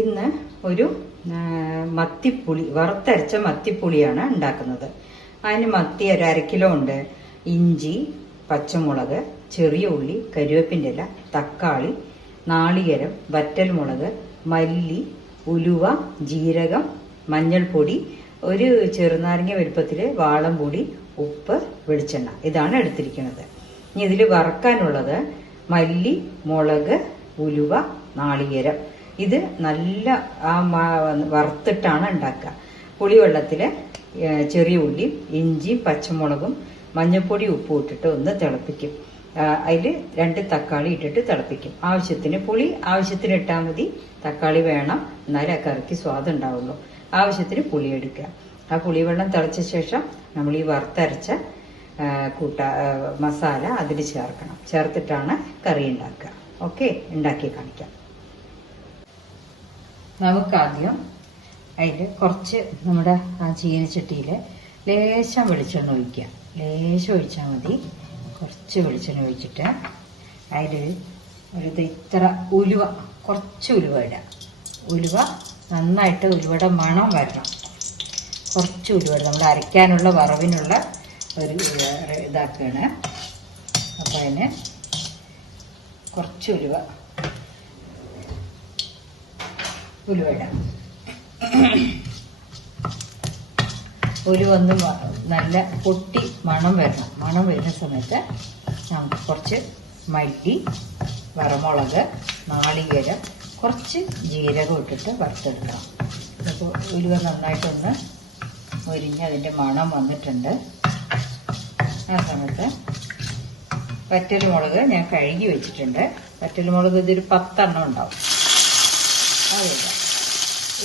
ഇന്ന് ഒരു മത്തിപ്പുളി വറുത്തരച്ച മത്തിപ്പുളിയാണ് ഉണ്ടാക്കുന്നത്. അതിന് മത്തി ഒരു അര കിലോ ഉണ്ട്. ഇഞ്ചി പച്ചമുളക് ചെറിയ ഉള്ളി കരുവേപ്പിന്റെ ഇല തക്കാളി നാളികേരം വറ്റൽമുളക് മല്ലി ഉലുവ ജീരകം മഞ്ഞൾപ്പൊടി ഒരു ചെറുനാരങ്ങ വലുപ്പത്തിൽ വാളംപൊടി ഉപ്പ് വെളിച്ചെണ്ണ. ഇതാണ് എടുത്തിരിക്കുന്നത്. ഇനി ഇതിൽ വറക്കാനുള്ളത് മല്ലി മുളക് ഉലുവ നാളികേരം. ഇത് നല്ല ആ വറുത്തിട്ടാണ് ഉണ്ടാക്കുക. പുളിവെള്ളത്തിൽ ചെറിയ ഉള്ളി ഇഞ്ചി പച്ചമുളകും മഞ്ഞൾപ്പൊടി ഉപ്പും ഇട്ടിട്ട് ഒന്ന് തിളപ്പിക്കും. അതിൽ രണ്ട് തക്കാളി ഇട്ടിട്ട് തിളപ്പിക്കും. ആവശ്യത്തിന് പുളി ആവശ്യത്തിന് ഇട്ടാൽ മതി. തക്കാളി വേണം എന്നാലേ ആ കറിക്ക് സ്വാദ് ഉണ്ടാവുള്ളൂ. ആവശ്യത്തിന് പുളി എടുക്കുക. ആ പുളിവെള്ളം തിളച്ച ശേഷം നമ്മൾ ഈ വറുത്തരച്ച കൂട്ട മസാല അതിൽ ചേർക്കണം. ചേർത്തിട്ടാണ് കറി ഉണ്ടാക്കുക. ഓക്കെ? ഉണ്ടാക്കി കാണിക്കാം. നമുക്കാദ്യം അതിൽ കുറച്ച് നമ്മുടെ ആ ചീനച്ചട്ടിയിൽ ലേശം വെളിച്ചെണ്ണ ഒഴിക്കുക. ലേശം ഒഴിച്ചാൽ മതി. കുറച്ച് വെളിച്ചെണ്ണ ഒഴിച്ചിട്ട് അതിൽ ഒരു ഇത്ര ഉലുവ കുറച്ച് ഉലുവ ഇടുക. ഉലുവ നന്നായിട്ട് ഉലുവയുടെ മണം വരണം. കുറച്ച് ഉലുവ നമ്മൾ അരയ്ക്കാനുള്ള വറവിനുള്ള ഒരു ഇതാക്കുകയാണ്. അപ്പോൾ അതിന് കുറച്ച് ഉലുവ ഉലുവ ഇടാം ഉലുവ ഒന്ന് വ- നല്ല പൊട്ടി മണം വരണം. മണം വരുന്ന സമയത്ത് നമുക്ക് കുറച്ച് മല്ലി വറമുളക് നാളികേരം കുറച്ച് ജീരകം ഇട്ടിട്ട് വറുത്തെടുക്കാം അപ്പോൾ ഉലുവ നന്നായിട്ടൊന്ന് ഒരിഞ്ഞ് അതിന്റെ മണം വന്നിട്ടുണ്ട്. ആ സമയത്ത് വറ്റൽമുളക് ഞാൻ കഴുകി വെച്ചിട്ടുണ്ട്. വറ്റൽമുളക് ഇതൊരു പത്തെണ്ണം ഉണ്ടാവും. അതില്ല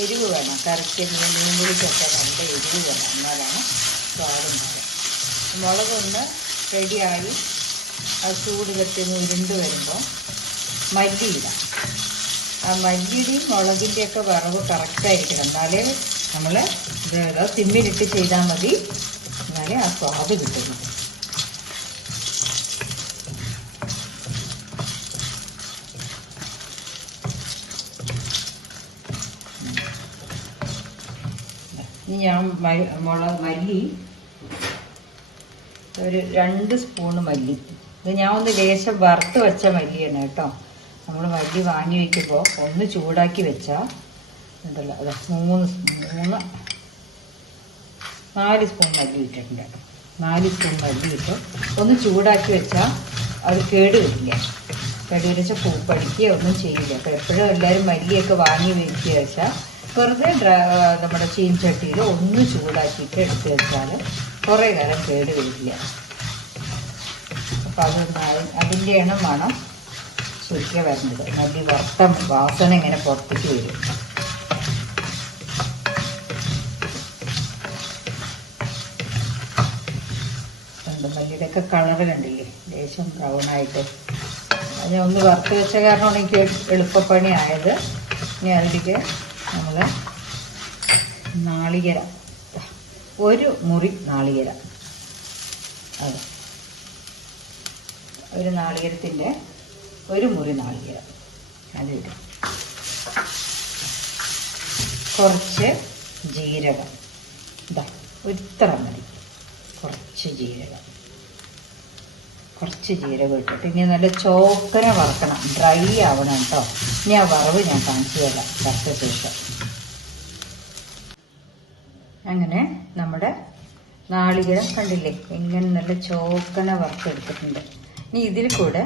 എരിവ് വേണം. കറിക്ക് മീൻപുളിക്കൊക്കെ നല്ല എരിവ് വേണം. എന്നാലാണ് സ്വാദുണ്ടാവുക. മുളകൊന്ന് റെഡിയായി. അത് ചൂട് കത്തിന്ന് ഉരുണ്ട് വരുമ്പോൾ മല്ലിയിടാം. ആ മല്ലിയുടെയും മുളകിന്റെയൊക്കെ വറവ് കറക്റ്റായിരിക്കണം എന്നാലേ നമ്മൾ തിമ്മിലിട്ട് ചെയ്താൽ മതി. എന്നാലേ ആ സ്വാദ് കിട്ടുന്നു ഇനി ഞാൻ മുളക് മല്ലി. ഒരു രണ്ട് സ്പൂണ് മല്ലി. ഇത് ഞാൻ ഒന്ന് ലേശം വറുത്ത് വെച്ച മല്ലിയാണ് കേട്ടോ. നമ്മൾ മല്ലി വാങ്ങി വയ്ക്കുമ്പോൾ ഒന്ന് ചൂടാക്കി വെച്ചാൽ ഉണ്ടല്ലോ അതെ മൂന്ന് മൂന്ന് നാല് സ്പൂൺ മല്ലി ഇട്ടിട്ടുണ്ട് നാല് സ്പൂൺ മല്ലി ഇട്ടു ഒന്ന് ചൂടാക്കി വെച്ചാൽ അത് കേട് വരില്ല. കേട് വരച്ച പൂപ്പടിക്കുകയോ ഒന്നും ചെയ്യില്ല. അപ്പോൾ എപ്പോഴും എല്ലാവരും മല്ലിയൊക്കെ വാങ്ങി വെക്കുക വെച്ചാൽ വെറുതെ നമ്മുടെ ചീൻചട്ടിയിൽ ഒന്ന് ചൂടാക്കിയിട്ട് എടുത്ത് വെച്ചാൽ കുറേ നേരം കേട് വരില്ല അപ്പൊ അത് എണ്ണം വേണം ശരിക്കും വരുന്നത് നല്ല വർത്തം വാസന ഇങ്ങനെ പുറത്തേക്ക് വരും. മല്ലിയുടെയൊക്കെ കളർ കണ്ടില്ലേ? ലേശം ബ്രൗൺ ആയിട്ട്. അത് ഒന്ന് വറുത്ത് വെച്ച കാരണമാണ് എനിക്ക് എളുപ്പപ്പണി ആയത് ഇനി അതിലേക്ക് നമ്മൾ നാളികേര. ഒരു മുറി നാളികേര. അത്. ഒരു നാളികേരത്തിന്റെ ഒരു മുറി നാളികേരം. അതിടും കുറച്ച് ജീരകം. ഇതാ ഇത്ര മതി. കുറച്ച് ജീരകം. കുറച്ച് ജീരകം ഇട്ടിട്ട് ഇനി നല്ല ചോക്കനെ വറക്കണം. ഡ്രൈ ആവണം കേട്ടോ ഇനി ആ വറവ് ഞാൻ കാണിച്ചു തരാം. വറുത്ത ശേഷം അങ്ങനെ നമ്മുടെ നാളികേരം കണ്ടില്ലേ? ഇങ്ങനെ നല്ല ചോക്കന വറുത്തെടുത്തിട്ടുണ്ട്. ഇനി ഇതിൽ കൂടെ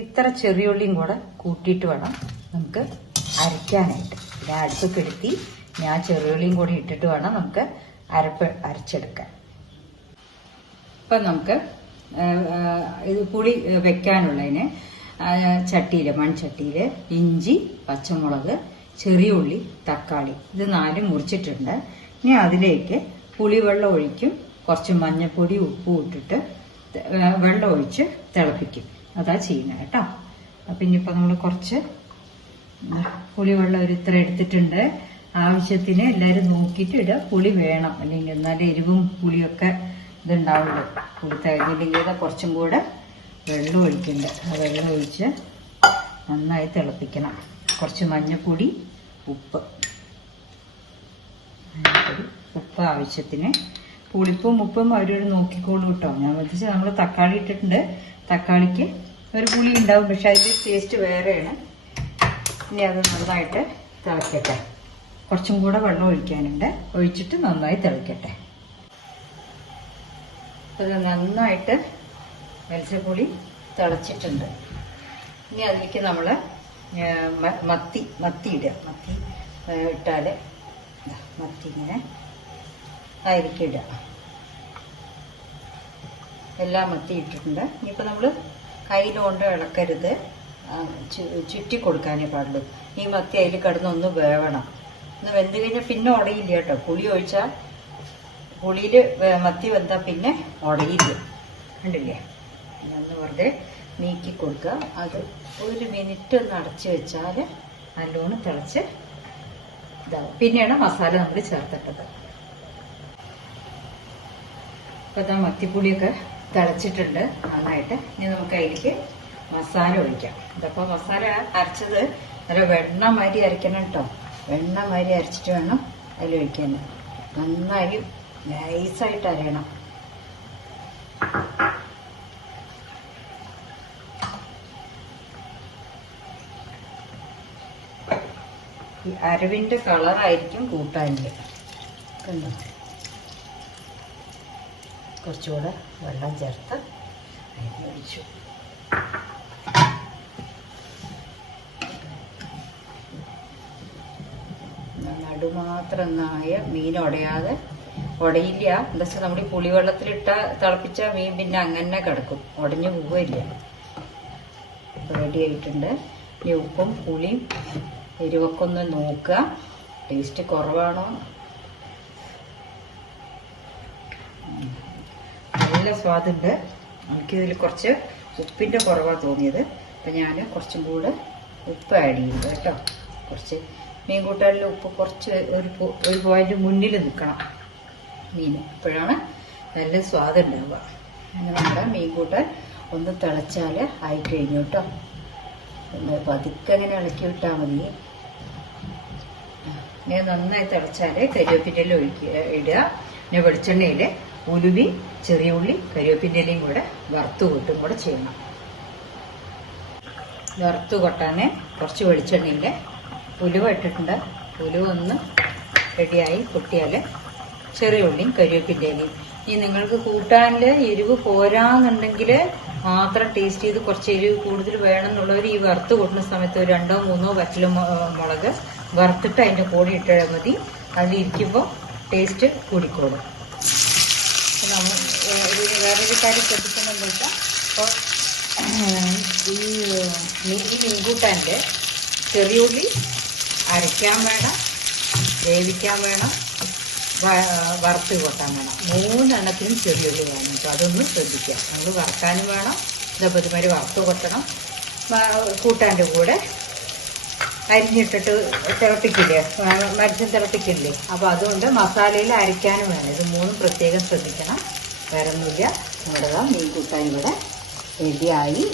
ഇത്ര ചെറിയുള്ളിയും കൂടെ കൂട്ടിയിട്ട് വേണം നമുക്ക് അരയ്ക്കാനായിട്ട്. പിന്നെ അടുപ്പ് കെടുത്തി ഞാൻ ചെറിയുള്ളിയും കൂടി ഇട്ടിട്ട് വേണം നമുക്ക് അരപ്പ് അരച്ചെടുക്കാൻ. ഇപ്പം നമുക്ക് ഇത് പുളി വെക്കാനുള്ളതിന് ചട്ടിയിൽ മൺചട്ടിയിൽ ഇഞ്ചി പച്ചമുളക് ചെറിയ ഉള്ളി തക്കാളി ഇത് നാലും മുറിച്ചിട്ടുണ്ട്. ഇനി അതിലേക്ക് പുളിവെള്ളം ഒഴിക്കും. കുറച്ച് മഞ്ഞൾപ്പൊടി ഉപ്പും ഇട്ടിട്ട് വെള്ളം ഒഴിച്ച് തിളപ്പിക്കും. അതാ ചെയ്യുന്നത് കേട്ടോ. അപ്പം ഇനിയിപ്പോൾ നമ്മൾ കുറച്ച് പുളിവെള്ളം ഒരു ഇത്ര എടുത്തിട്ടുണ്ട്. ആവശ്യത്തിന് എല്ലാവരും നോക്കിയിട്ട് ഇടുക. പുളി വേണം. അല്ലെങ്കിൽ എന്നാലും എരിവും പുളിയൊക്കെ ഇതുണ്ടാവുള്ളൂ. പുളി തികഞ്ഞില്ലെങ്കിൽ കുറച്ചും കൂടെ വെള്ളം ഒഴിക്കുന്നുണ്ട് ആ വെള്ളം ഒഴിച്ച് നന്നായി തിളപ്പിക്കണം. കുറച്ച് മഞ്ഞൾപ്പൊടി ഉപ്പ്. മഞ്ഞൾപ്പൊടി ഉപ്പ് ആവശ്യത്തിന്. പുളിപ്പും ഉപ്പും അവരോട് നോക്കിക്കോളൂ കേട്ടോ. ഞാൻ വെച്ചാൽ നമ്മൾ തക്കാളി ഇട്ടിട്ടുണ്ട്. തക്കാളിക്ക് ഒരു പുളി ഉണ്ടാവും പക്ഷെ അതിന്റെ ടേസ്റ്റ് വേറെയാണ്. ഇനി അത് നന്നായിട്ട് തിളക്കട്ടെ. കുറച്ചും കൂടെ വെള്ളം ഒഴിക്കാനുണ്ട്. ഒഴിച്ചിട്ട് നന്നായി തിളക്കട്ടെ. അത് നന്നായിട്ട് മത്സ്യപ്പൊടി തിളച്ചിട്ടുണ്ട്. ഇനി അതിലേക്ക് നമ്മൾ മത്തി മത്തി ഇടുക. മത്തി ഇട്ടാൽ മത്തി ഇങ്ങനെ അതിലേക്ക് ഇടുക. എല്ലാം മത്തി ഇട്ടിട്ടുണ്ട്. ഇനിയിപ്പോൾ നമ്മൾ കയ്യിലുകൊണ്ട് ഇളക്കരുത്. ചുറ്റി കൊടുക്കാനേ പാടുള്ളൂ. ഈ മത്തി അതിൽ കിടന്നൊന്ന് വേവണം. ഒന്ന് വെന്ത് കഴിഞ്ഞാൽ പിന്നെ ഉടയില്ല കേട്ടോ. പുളി ഒഴിച്ചാൽ പുളിയിൽ മത്തി വെന്താൽ പിന്നെ ഉടയില്ല ഉണ്ടല്ലേ ഒന്ന് വെറുതെ നീക്കി കൊടുക്കുക. അത് ഒരു മിനിറ്റ് ഒന്ന് അടച്ചു വെച്ചാൽ നല്ലോണം തിളച്ച് ഇതാവും. പിന്നെയാണ് മസാല നമ്മൾ ചേർത്തിട്ടത്. ഇപ്പം ഇതാ മത്തിപ്പുളിയൊക്കെ തിളച്ചിട്ടുണ്ട് നന്നായിട്ട്. ഇനി നമുക്ക് അതിലേക്ക് മസാല ഒഴിക്കാം. ഇതപ്പോൾ മസാല അരച്ചത് നല്ല വെണ്ണ മാതിരി അരയ്ക്കണം കേട്ടോ. വെണ്ണ മാതിരി അരച്ചിട്ട് വേണം അതിൽ ഒഴിക്കാൻ നന്നായി നൈസായിട്ട് അരയണം. ഈ അരവിന്റെ കളറായിരിക്കും കൂട്ടാനിൽ. കണ്ടോ? കുറച്ചുകൂടെ വെള്ളം ചേർത്ത് ഒഴിച്ചു. നടുമാത്രം നായ മീൻ ഉടയാതെ ഉടയില്ല. എന്താ വെച്ചാൽ നമ്മുടെ ഈ പുളിവെള്ളത്തിലിട്ട തിളപ്പിച്ച മീൻ പിന്നെ അങ്ങനെ കിടക്കും. ഉടഞ്ഞു പോവില്ല റെഡി ആയിട്ടുണ്ട്. ഇനി ഉപ്പും പുളിയും എരിവൊക്കെ ഒന്ന് നോക്കുക. ടേസ്റ്റ് കുറവാണോ? നല്ല സ്വാദുണ്ട്. എനിക്കിതിൽ കുറച്ച് ഉപ്പിന്റെ കുറവാണ് തോന്നിയത്. അപ്പം ഞാൻ കുറച്ചും കൂടെ ഉപ്പ് ആഡ് ചെയ്യുന്നത് കേട്ടോ. കുറച്ച് മീൻ ഉപ്പ് കുറച്ച് ഒരു ഒരു പോയിന്റ് മുന്നിൽ നിൽക്കണം. മീൻ. അപ്പോഴാണ് നല്ല സ്വാദ് ഉണ്ടാവുക. അങ്ങനെ നമ്മുടെ മീൻ കൂട്ടാൻ ഒന്ന് തിളച്ചാൽ ആയി കഴിഞ്ഞു കേട്ടോ. ഒന്ന് പതുക്കെ അങ്ങനെ ഇളക്കി വിട്ടാൽ മതി. ഇങ്ങനെ നന്നായി തിളച്ചാൽ കരിവേപ്പിന്റെ ഒഴിക്കുക ഇടുക. പിന്നെ വെളിച്ചെണ്ണയിൽ ഉലുവി ചെറിയ ഉള്ളി കരിവേപ്പിന്റെ ഇലയും കൂടെ വറുത്ത് കൂട്ടും കൂടെ ചെയ്യണം. വറുത്ത് കൊട്ടാൻ കുറച്ച് വെളിച്ചെണ്ണയിൽ ഉലുവ ഇട്ടിട്ടുണ്ട്. ഉലുവ ഒന്ന് റെഡിയായി പൊട്ടിയാൽ ചെറിയ ഉള്ളിയും കരിവേപ്പിന്റെ ഇലയും ഇനി നിങ്ങൾക്ക് കൂട്ടാനിൽ എരിവ് പോരാന്നുണ്ടെങ്കിൽ മാത്രം ടേസ്റ്റ് ചെയ്ത് കുറച്ച് എരിവ് കൂടുതൽ വേണമെന്നുള്ളവർ ഈ വറുത്ത് കൂട്ടുന്ന സമയത്ത് ഒരു രണ്ടോ മൂന്നോ വറ്റലോ മുളക് വറുത്തിട്ട് അതിന്റെ കൂടെ ഇട്ടാൽ മതി. അതിലിരിക്കുമ്പോൾ ടേസ്റ്റ് കൂടിക്കോളും. നമ്മൾ വേറൊരു കാര്യം ശ്രദ്ധിക്കുന്നുണ്ട് അപ്പോൾ ഈ ഈ മീൻകൂട്ടാന്റെ ചെറിയ ഉള്ളി അരയ്ക്കാൻ വേണം വേവിക്കാൻ വേണം വറുത്ത് കൊട്ടാൻ വേണം. മൂന്നെണ്ണത്തിനും ചെറിയ ഉള്ളി വേണം കേട്ടോ. അതൊന്നും ശ്രദ്ധിക്കുക. നമ്മൾ വറുക്കാനും വേണം. ഇതേപോലെ വറുത്ത് കൊട്ടണം. കൂട്ടാന്റെ കൂടെ അരിഞ്ഞിട്ടിട്ട് തിളപ്പിക്കില്ലേ? മ- മത്സ്യം തിളപ്പിക്കില്ലേ? അപ്പോൾ അതുകൊണ്ട് മസാലയിൽ അരയ്ക്കാനും വേണം. ഇത് മൂന്നും പ്രത്യേകം ശ്രദ്ധിക്കണം. വേറെ ഒന്നുമില്ല നമ്മുടെ മീൻ കൂട്ടാൻ ഇവിടെ റെഡിയായി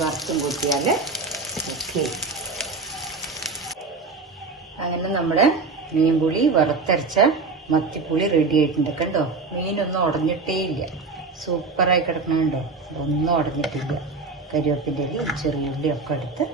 വറുത്തും കൂട്ടിയാൽ ഓക്കെ അങ്ങനെ നമ്മുടെ മീൻപുളി വറുത്തരച്ച മത്തിപ്പുളി റെഡി ആയിട്ടുണ്ട്. കണ്ടോ? മീനൊന്നും ഉടഞ്ഞിട്ടേ ഇല്ല. സൂപ്പറായി കിടക്കണുണ്ടോ? ഒന്നും ഉടഞ്ഞിട്ടില്ല. കരിവേപ്പിന്റെ ഇലയും ചെറിയ ഉള്ളിയൊക്കെ ഒക്കെ എടുത്ത്